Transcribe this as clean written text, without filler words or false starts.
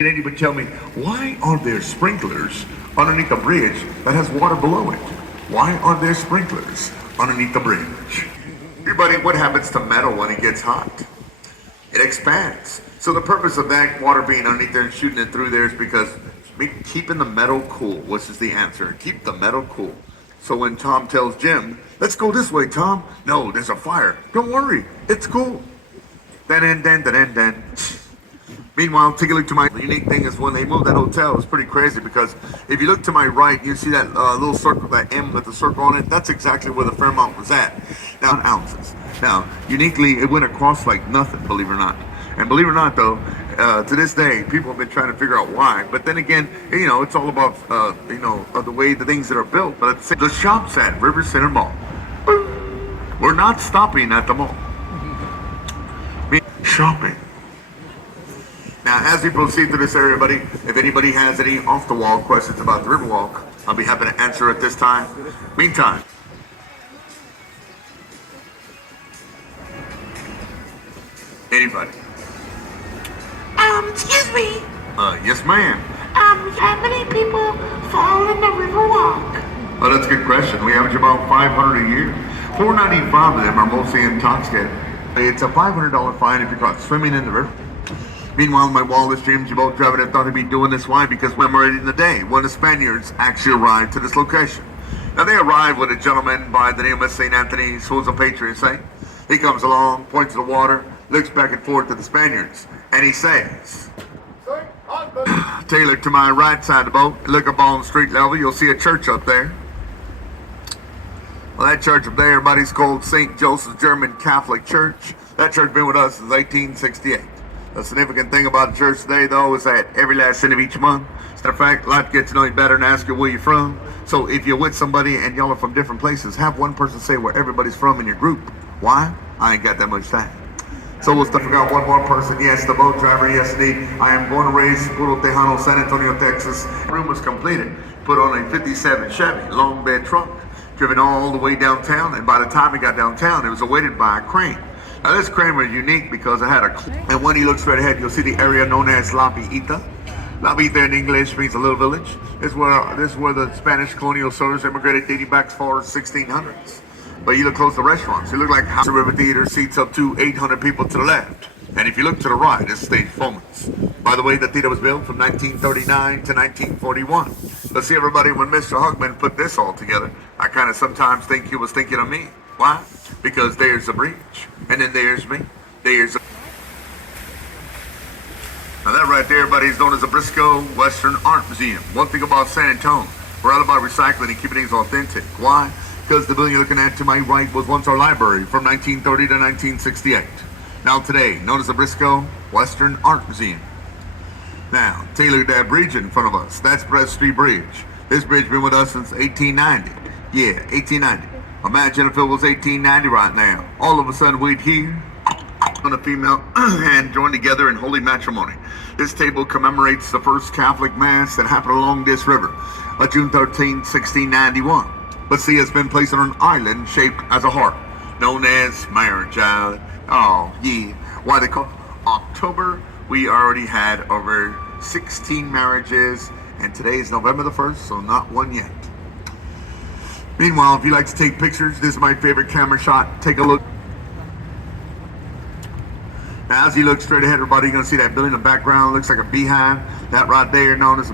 Can anybody tell me, why are there sprinklers underneath a bridge that has water below it? Why are there sprinklers underneath the bridge? Everybody, what happens to metal when it gets hot? It expands. So the purpose of that water being underneath there and shooting it through there is because keeping the metal cool, which is the answer. Keep the metal cool. So when Tom tells Jim, let's go this way, Tom. No, there's a fire. Don't worry, it's cool. Then. Meanwhile, take a look to my. The unique thing is when they moved that hotel, it's pretty crazy because if you look to my right, you see that little circle, that M with the circle on it. That's exactly where the Fil-Am was at. Now, ounces. Now, uniquely, it went across like nothing, believe it or not. And believe it or not, though, to this day, people have been trying to figure out why. But then again, it's all about, the way the things that are built. But the shops at River Center Mall. We're not stopping at the mall. Shopping. Now, as we proceed through this area, buddy, if anybody has any off-the-wall questions about the Riverwalk, I'll be happy to answer at this time. Meantime, anybody? Excuse me. Yes, ma'am. How many people fall in the Riverwalk? Oh, that's a good question. We average about 500 a year. 495 of them are mostly intoxicated. It's a $500 fine if you're caught swimming in the river. Meanwhile, my wildest dreams, you both driver that thought he'd be doing this. Why? Because we're already in the day when the Spaniards actually arrived to this location. Now, they arrived with a gentleman by the name of St. Anthony, who's a patron saint. He comes along, points to the water, looks back and forth to the Spaniards, and he says, Taylor, to my right side of the boat, look up on street level, you'll see a church up there. Well, that church up there, everybody's called St. Joseph's German Catholic Church. That church been with us since 1868. The significant thing about the church today, though, is that every last cent of each month, as a matter of fact, I'd like to get to know you better and ask you where you're from. So if you're with somebody and y'all are from different places, have one person say where everybody's from in your group. Why? I ain't got that much time. So we'll still forgot one more person. Yes, the boat driver. Yes, indeed. I am born and raised Puro Tejano, San Antonio, Texas. The room was completed. Put on a 57 Chevy long bed truck, driven all the way downtown. And by the time it got downtown, it was awaited by a crane. Now this crane was unique because it had and when he looks straight ahead, you'll see the area known as La Villita. La Villita in English means a little village. This is where the Spanish colonial settlers immigrated dating back as far as 1600s. But you look close to restaurants, you look like House of River Theater seats up to 800 people to the left. And if you look to the right, it's stage performance. By the way, the theater was built from 1939 to 1941. Let's see, everybody, when Mr. Hugman put this all together, I kind of sometimes think he was thinking of me. Why? Because there's the bridge, and then there's me. Now that right there, everybody, is known as the Briscoe Western Art Museum. One thing about San Antonio, we're all about recycling and keeping things authentic. Why? Because the building you're looking at to my right was once our library from 1930 to 1968. Now today, known as the Briscoe Western Art Museum. Now, Taylor, that bridge in front of us, that's Brest Street Bridge. This bridge been with us since 1890. Yeah, 1890. Imagine if it was 1890 right now. All of a sudden we'd hear on a female hand joined together in holy matrimony. This table commemorates the first Catholic Mass that happened along this river, June 13, 1691. But see, it's been placed on an island shaped as a heart, known as Marriage Island. Oh, yeah. Why they call it October? We already had over 16 marriages, and today is November the 1st, so not one yet. Meanwhile, if you like to take pictures, this is my favorite camera shot. Take a look. Now, as you look straight ahead, everybody, you're going to see that building in the background. Looks like a beehive. That right there, known as